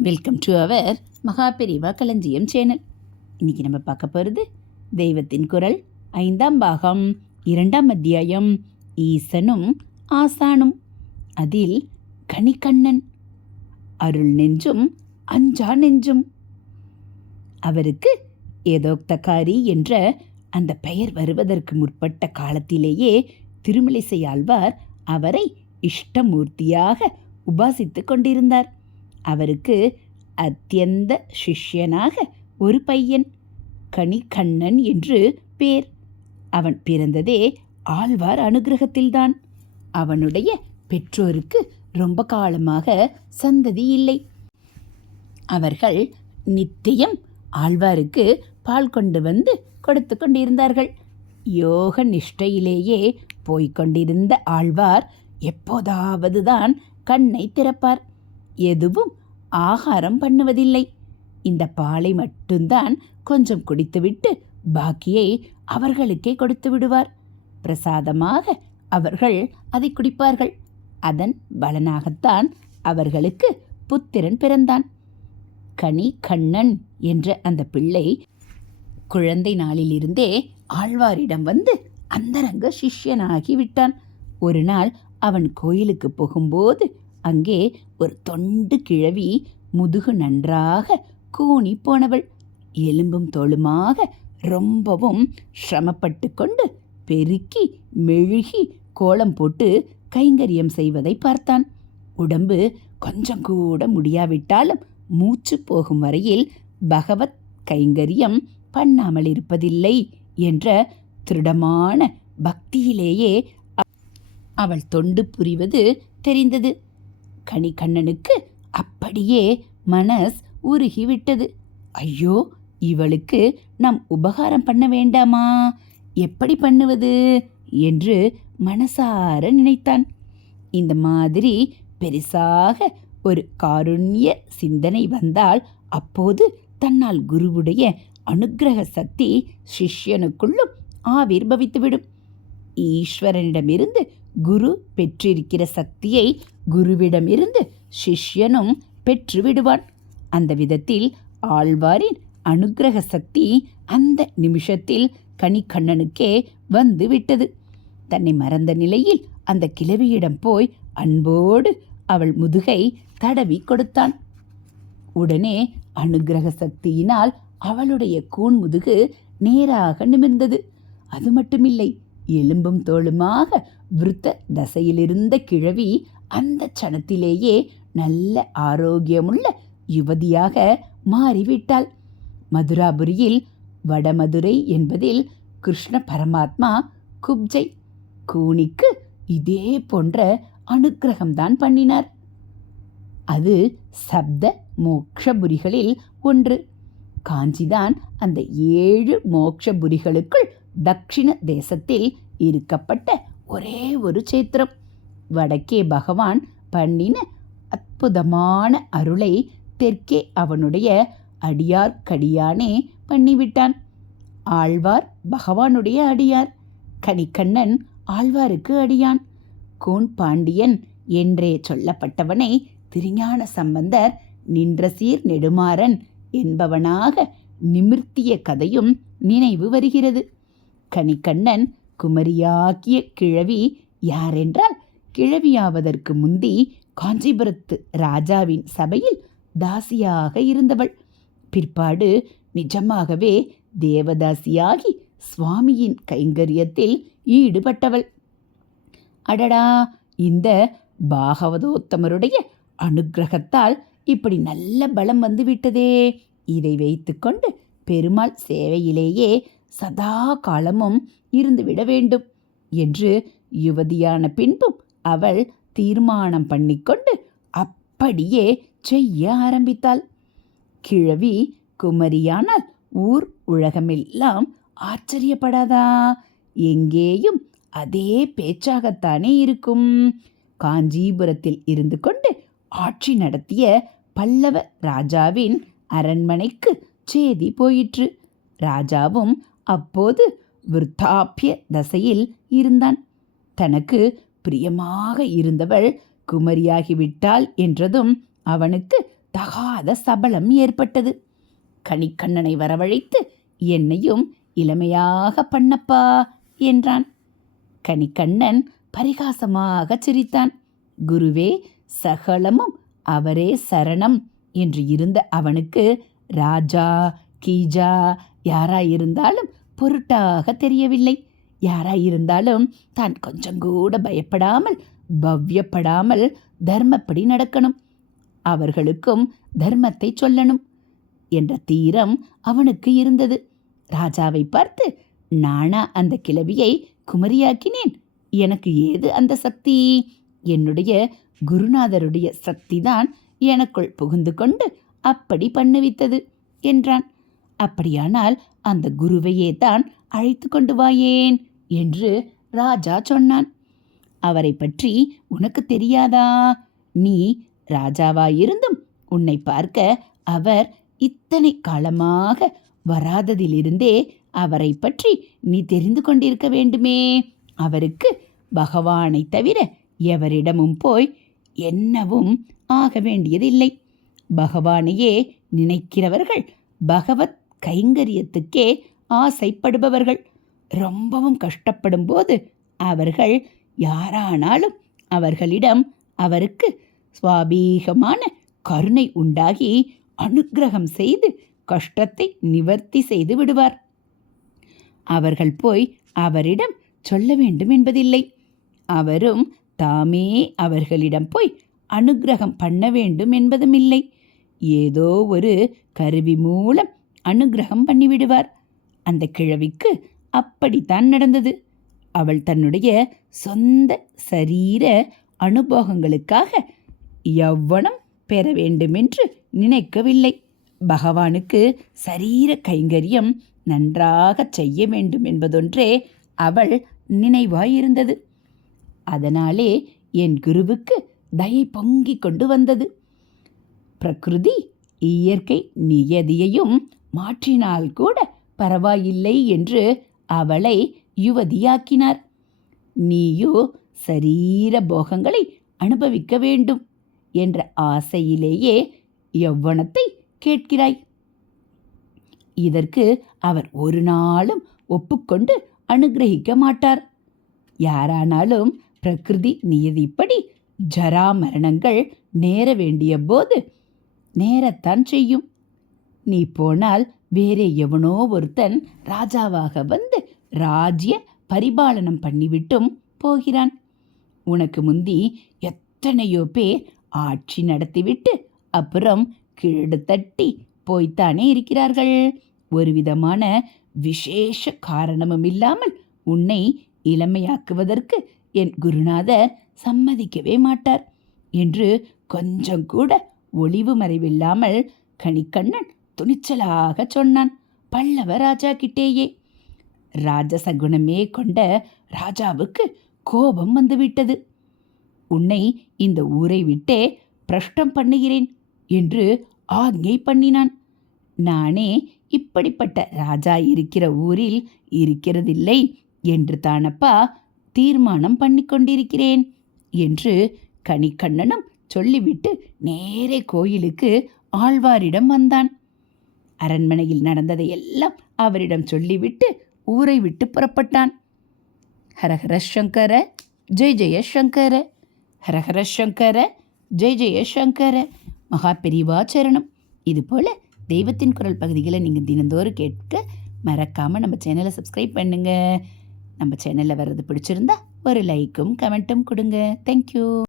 Welcome to our Maha Periyava களஞ்சியம் channel இன்னைக்கு நம்ம பார்க்க போகிறது தெய்வத்தின் குரல். ஐந்தாம் பாகம் இரண்டாம் அத்தியாயம் ஈசனும் ஆசானும். அதில் கனிக்கண்ணன் அருள் நெஞ்சும் அஞ்சா நெஞ்சும். அவருக்கு ஏதோக்தகாரி என்ற அந்த பெயர் வருவதற்கு முற்பட்ட காலத்திலேயே திருமலிசை ஆழ்வார் அவரை இஷ்டமூர்த்தியாக உபாசித்துக் கொண்டிருந்தார். அவருக்கு அத்தியந்த சிஷ்யனாக ஒரு பையன் கணிகண்ணன் என்று பேர். அவன் பிறந்ததே ஆழ்வார் அனுகிரகத்தில்தான். அவனுடைய பெற்றோருக்கு ரொம்ப காலமாக சந்ததி இல்லை. அவர்கள் நித்தியம் ஆழ்வாருக்கு பால் கொண்டு வந்து கொடுத்து கொண்டிருந்தார்கள். யோக நிஷ்டையிலேயே போய்க்கொண்டிருந்த ஆழ்வார் எப்போதாவது தான் கண்ணை திறப்பார். எதுவும் ஆகாரம் பண்ணுவதில்லை. இந்த பாலை மட்டும்தான் கொஞ்சம் குடித்துவிட்டு பாக்கியை அவர்களுக்கே கொடுத்து விடுவார். பிரசாதமாக அவர்கள் அதை குடிப்பார்கள். அதன் பலனாகத்தான் அவர்களுக்கு புத்திரன் பிறந்தான். கனி கண்ணன் என்ற அந்த பிள்ளை குழந்தை நாளிலிருந்தே ஆழ்வாரிடம் வந்து அந்தரங்க சிஷ்யனாகி விட்டான். ஒரு நாள் அவன் கோயிலுக்கு போகும்போது அங்கே ஒரு தொண்டு கிழவி முதுகு நன்றாக கூனி போனவள். எலும்பும் தோளுமாக ரொம்பவும் சிரமப்பட்டு கொண்டு பெருக்கி மெழுகி கோலம் போட்டு கைங்கரியம் செய்வதை பார்த்தான். உடம்பு கொஞ்சம் கூட முடியாவிட்டாலும் மூச்சு போகும் வரையில் பகவத் கைங்கரியம் பண்ணாமல் இருப்பதில்லை என்ற திருடமான பக்தியிலேயே அவள் தொண்டு புரிவது தெரிந்தது. கனிகண்ணனுக்கு அப்படியே மனஸ் உருகிவிட்டது. ஐயோ இவளுக்கு நாம் உபகாரம் பண்ண வேண்டாமா? எப்படி பண்ணுவது? என்று மனசார நினைத்தான். இந்த மாதிரி பெரிசாக ஒரு காருண்ய சிந்தனை வந்தால் அப்போது தன்னால் குருவுடைய அனுக்கிரக சக்தி சிஷ்யனுக்குள்ளும் ஆவிர்பவித்துவிடும். ஈஸ்வரனிடமிருந்து குரு பெற்றிருக்கிற சக்தியை குருவிடமிருந்து சிஷ்யனும் பெற்றுவிடுவான். அந்த விதத்தில் ஆழ்வாரின் அனுக்கிரக சக்தி அந்த நிமிஷத்தில் கனிக்கண்ணனுக்கே வந்து விட்டது தன்னை மறந்த நிலையில் அந்த கிழவியிடம் போய் அன்போடு அவள் முதுகை தடவி கொடுத்தான். உடனே அனுக்கிரக சக்தியினால் அவளுடைய கூன் முதுகு நேராக நிமிர்ந்தது. அது மட்டுமில்லை எலும்பும் தோளுமாக விருத்த தசையிலிருந்த கிழவி அந்த சனத்திலேயே நல்ல ஆரோக்கியமுள்ள யுவதியாக மாறிவிட்டாள். மதுராபுரியில் வடமதுரை என்பதில் கிருஷ்ண பரமாத்மா குப்ஜை கூனிக்கு இதே போன்ற அனுக்கிரகம்தான் பண்ணினார். அது சப்த மோக்ஷபுரிகளில் ஒன்று. காஞ்சிதான் அந்த ஏழு மோக்ஷபுரிகளுக்குள் தக்ஷிண தேசத்தில் இருக்கப்பட்ட ஒரே ஒரு சேத்திரம் வடக்கே பகவான் பண்ணின அற்புதமான அருளை தெற்கே அவனுடைய அடியார்க்கடியானே பண்ணிவிட்டான். ஆழ்வார் பகவானுடைய அடியார் கனிக்கண்ணன் ஆழ்வாருக்கு அடியான் கோன் பாண்டியன் என்றே சொல்லப்பட்டவனை திருஞான சம்பந்தர் நின்ற சீர் நெடுமாறன் என்பவனாக நிமிர்த்திய கதையும் நினைவு வருகிறது. கனிக்கண்ணன் குமரியாக்கிய கிழவி யாரென்றால் கிழவியாவதற்கு முந்தி காஞ்சிபுரத்து ராஜாவின் சபையில் தாசியாக இருந்தவள். பிற்பாடு நிஜமாகவே தேவதாசியாகி சுவாமியின் கைங்கரியத்தில் ஈடுபட்டவள். அடடா! இந்த பாகவதோத்தமருடைய அனுக்கிரகத்தால் இப்படி நல்ல பலம் வந்துவிட்டதே. இதை வைத்துக்கொண்டு பெருமாள் சேவையிலேயே சதா காலமும் இருந்துவிட வேண்டும் என்று யுவதியான பின்பும் அவள் தீர்மானம் பண்ணிக்கொண்டு அப்படியே செய்ய ஆரம்பித்தாள். கிழவி குமரியானால் ஊர் உலகமெல்லாம் ஆச்சரியப்படாதா? எங்கேயும் அதே பேச்சாகத்தானே இருக்கும். காஞ்சிபுரத்தில் இருந்து கொண்டு ஆட்சி நடத்திய பல்லவ ராஜாவின் அரண்மனைக்கு சேதி போயிற்று. ராஜாவும் அப்போது விருத்தாப்பிய தசையில் இருந்தான். தனக்கு பிரியமாக இருந்தவள் குமரியாகிவிட்டாள் என்றதும் அவனுக்கு தகாத சபலம் ஏற்பட்டது. கனிக்கண்ணனை வரவழைத்து என்னையும் இளமையாக பண்ணப்பா என்றான். கனிக்கண்ணன் பரிகாசமாக சிரித்தான். குருவே சகலமும் அவரே சரணம் என்று இருந்த அவனுக்கு ராஜா கீஜா யாராயிருந்தாலும் பொருட்டாக தெரியவில்லை. யாராயிருந்தாலும் தான் கொஞ்சம் கூட பயப்படாமல் பவ்யப்படாமல் தர்மப்படி நடக்கணும். அவர்களுக்கும் தர்மத்தை சொல்லணும் என்ற தீரம் அவனுக்கு இருந்தது. ராஜாவை பார்த்து நானா அந்த கிழவியை குமரியாக்கினேன். எனக்கு ஏது அந்த சக்தி? என்னுடைய குருநாதருடைய சக்திதான் எனக்குள் புகுந்து கொண்டு அப்படி பண்ணுவித்தது என்றான். அப்படியானால் அந்த குருவையே தான் அழைத்து கொண்டு வாயேன் என்று ராஜா சொன்னான். அவரை பற்றி உனக்கு தெரியாதா? நீ ராஜாவாயிருந்தும் உன்னை பார்க்க அவர் இத்தனை காலமாக வராததிலிருந்தே அவரை பற்றி நீ தெரிந்து கொண்டிருக்க வேண்டுமே. அவருக்கு பகவானை தவிர எவரிடமும் போய் என்னவும் ஆக வேண்டியதில்லை. பகவானையே நினைக்கிறவர்கள் பகவத் கைங்கரியத்துக்கே ஆசைப்படுபவர்கள். ரொம்பவும் கஷ்டப்படும் போது அவர்கள் யாரானாலும் அவர்களிடம் அவருக்கு சுவாபீகமான கருணை உண்டாகி அனுக்கிரகம் செய்து கஷ்டத்தை நிவர்த்தி செய்து விடுவார். அவர்கள் போய் அவரிடம் சொல்ல வேண்டும் என்பதில்லை. அவரும் தாமே அவர்களிடம் போய் அனுக்கிரகம் பண்ண வேண்டும் என்பதும் இல்லை ஏதோ ஒரு கருவி மூலம் அனுக்கிரகம் பண்ணிவிடுவார். அந்த கிழவிக்கு அப்படித்தான் நடந்தது. அவள் தன்னுடைய சொந்த சரீர அனுபவங்களுக்காக எவ்வளம் பெற வேண்டுமென்று நினைக்கவில்லை. பகவானுக்கு சரீர கைங்கரியம் நன்றாக செய்ய வேண்டும் என்பதொன்றே அவள் நினைவாயிருந்தது. அதனாலே என் குருவுக்கு தயை பொங்கிக் கொண்டு வந்தது. பிரகிருதி இயற்கை நியதியையும் மாற்றினால் கூட பரவாயில்லை என்று அவளை யுவதியாக்கினார். நீயோ சரீர போகங்களை அனுபவிக்க வேண்டும் என்ற ஆசையிலேயே எவ்வனத்தை கேட்கிறாய்? இதற்கு அவர் ஒரு நாளும் ஒப்புக்கொண்டு அனுகிரகிக்க மாட்டார். யாரானாலும் பிரகிருதி நியதிப்படி ஜரா மரணங்கள் நேர வேண்டிய போது நேரத்தான் செய்யும். நீ போனால் வேறே எவனோ ஒருத்தன் ராஜாவாக வந்து ராஜ்ய பரிபாலனம் பண்ணிவிட்டும் போகிறான். உனக்கு முந்தி எத்தனையோ பேர் ஆட்சி நடத்திவிட்டு அப்புறம் கீடு தட்டி போய்த்தானே இருக்கிறார்கள். ஒரு விதமான விசேஷ காரணமும் இல்லாமல் உன்னை இளமையாக்குவதற்கு என் குருநாதர் சம்மதிக்கவே மாட்டார். என்று கொஞ்சம் கூட ஒளிவு மறைவில்லாமல் கணிக்கண்ணன் துணிச்சலாக சொன்னான். பல்லவ ராஜா கிட்டேயே. ராஜசகுணமே கொண்ட ராஜாவுக்கு கோபம் வந்துவிட்டது. உன்னை இந்த ஊரை விட்டே பிரஷ்டம் பண்ணுகிறேன் என்று ஆக்ஞை பண்ணினான். நானே இப்படிப்பட்ட ராஜா இருக்கிற ஊரில் இருக்கிறதில்லை என்று தானப்பா தீர்மானம் பண்ணி கொண்டிருக்கிறேன் என்று கனிக்கண்ணனும் சொல்லிவிட்டு நேரே கோயிலுக்கு ஆழ்வாரிடம் வந்தான். அரண்மனையில் நடந்ததை எல்லாம் அவரிடம் சொல்லிவிட்டு ஊரை விட்டு புறப்பட்டான். ஹரஹர சங்கர ஜெய் ஜெய சங்கர ஹரஹர சங்கர ஜெய் ஜெய சங்கர. மகா பெரிவாச்சரணம் இதுபோல் தெய்வத்தின் குரல் பகுதிகளை நீங்கள் தினந்தோறும் கேட்க மறக்காமல் நம்ம சேனலை சப்ஸ்கிரைப் பண்ணுங்கள் நம்ம சேனலில் வர்றது பிடிச்சிருந்தா ஒரு லைக்கும் கமெண்ட்டும் கொடுங்க. தேங்க்யூ